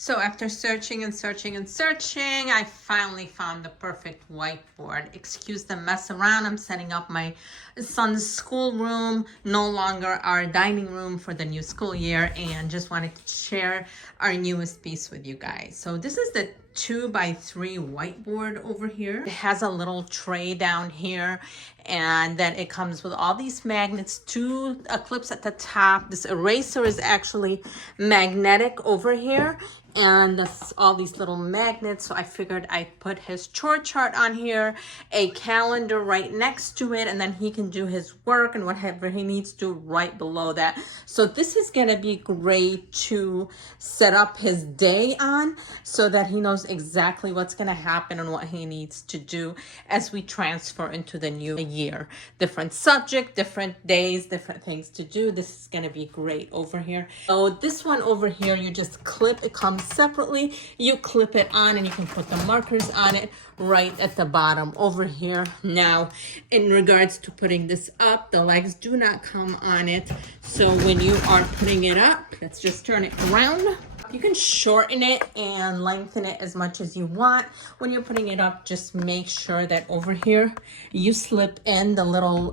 So after searching and searching and searching, I finally found the perfect whiteboard. Excuse the mess around. I'm setting up my son's schoolroom, no longer our dining room for the new school year, and just wanted to share our newest piece with you guys. So this is the 2x3 whiteboard over here. It has a little tray down here, and then it comes with all these magnets, two clips at the top. This eraser is actually magnetic over here, and all these little magnets. So I figured I'd put his chore chart on here, a calendar right next to it, and then he can do his work and whatever he needs to right below that. So this is gonna be great to set up his day on so that he knows exactly what's gonna happen and what he needs to do as we transfer into the new year. Different subject, different days, different things to do. This is gonna be great over here. So this one over here, you just clip, it comes separately. You clip it on and you can put the markers on it right at the bottom over here. Now, in regards to putting this up, the legs do not come on it. So when you are putting it up, let's just turn it around. You can shorten it and lengthen it as much as you want. When you're putting it up, just make sure that over here, you slip in the little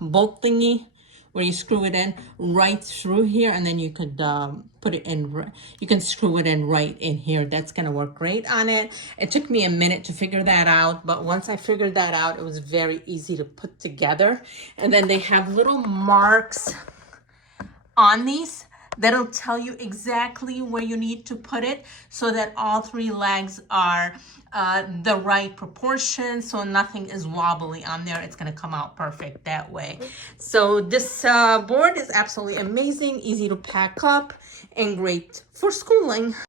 bolt thingy where you screw it in right through here, and then you could put it in, you can screw it in right in here. That's gonna work great on it. It took me a minute to figure that out, but once I figured that out, it was very easy to put together. And then they have little marks on these that'll tell you exactly where you need to put it so that all three legs are the right proportion, so nothing is wobbly on there. It's gonna come out perfect that way. So this board is absolutely amazing, easy to pack up, and great for schooling.